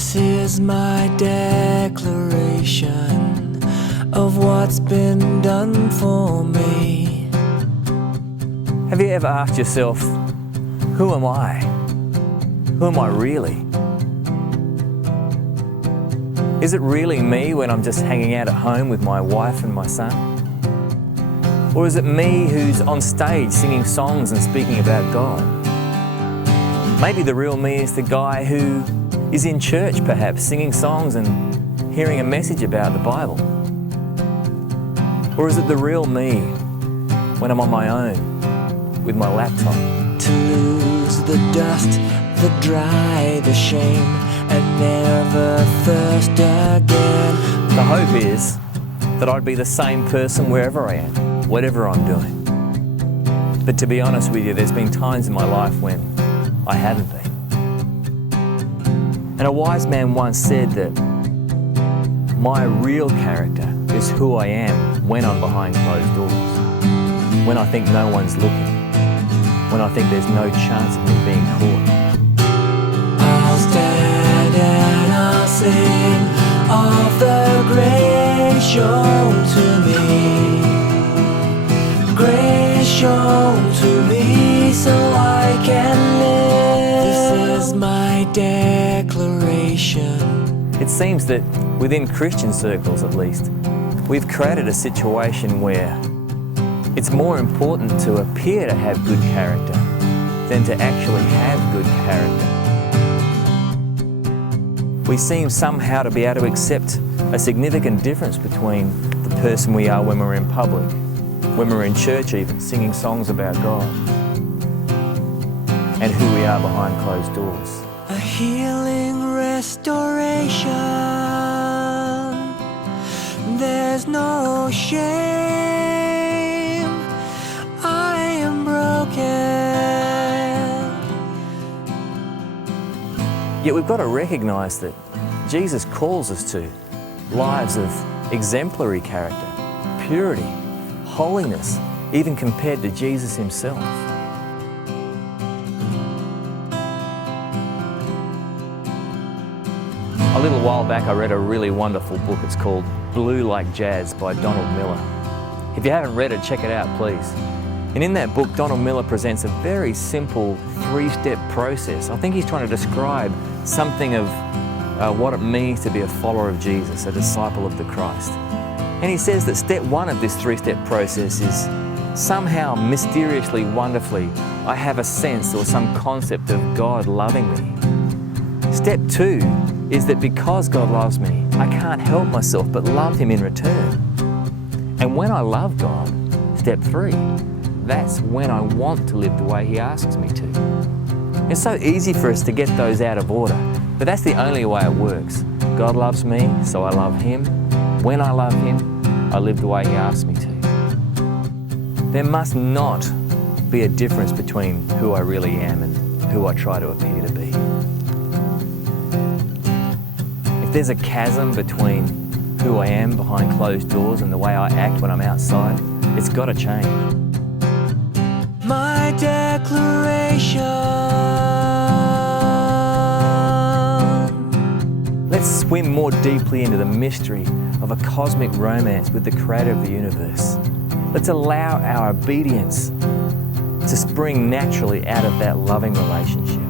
This is my declaration of what's been done for me. Have you ever asked yourself, who am I? Who am I really? Is it really me when I'm just hanging out at home with my wife and my son? Or is it me who's on stage singing songs and speaking about God? Maybe the real me is the guy who is in church perhaps, singing songs and hearing a message about the Bible. Or is it the real me when I'm on my own with my laptop? To lose the dust, the dry, the shame, and never thirst again. The hope is that I'd be the same person wherever I am, whatever I'm doing. But to be honest with you, there's been times in my life when I haven't been. And a wise man once said that my real character is who I am when I'm behind closed doors, when I think no one's looking, when I think there's no chance of me being caught. I'll stand and I'll sing of the grace shown to me, grace shown to me so I can live. This is my declaration. It seems that within Christian circles at least, we've created a situation where it's more important to appear to have good character than to actually have good character. We seem somehow to be able to accept a significant difference between the person we are when we're in public, when we're in church even, singing songs about God, and who we are behind closed doors. A healing restoration. There's no shame. I am broken. Yet we've got to recognize that Jesus calls us to lives of exemplary character, purity, holiness, even compared to Jesus himself. A little while back I read a really wonderful book. It's called Blue Like Jazz by Donald Miller. If you haven't read it, check it out please. And in that book, Donald Miller presents a very simple three-step process. I think he's trying to describe something of what it means to be a follower of Jesus, a disciple of the Christ. And he says that step one of this three-step process is somehow, mysteriously, wonderfully, I have a sense or some concept of God loving me. Step two is that because God loves me, I can't help myself but love him in return. And when I love God, step three, that's when I want to live the way he asks me to. It's so easy for us to get those out of order, but that's the only way it works. God loves me, so I love him. When I love him, I live the way he asks me to. There must not be a difference between who I really am and who I try to appear to be. If there's a chasm between who I am behind closed doors and the way I act when I'm outside, it's got to change. My declaration. Let's swim more deeply into the mystery of a cosmic romance with the Creator of the universe. Let's allow our obedience to spring naturally out of that loving relationship.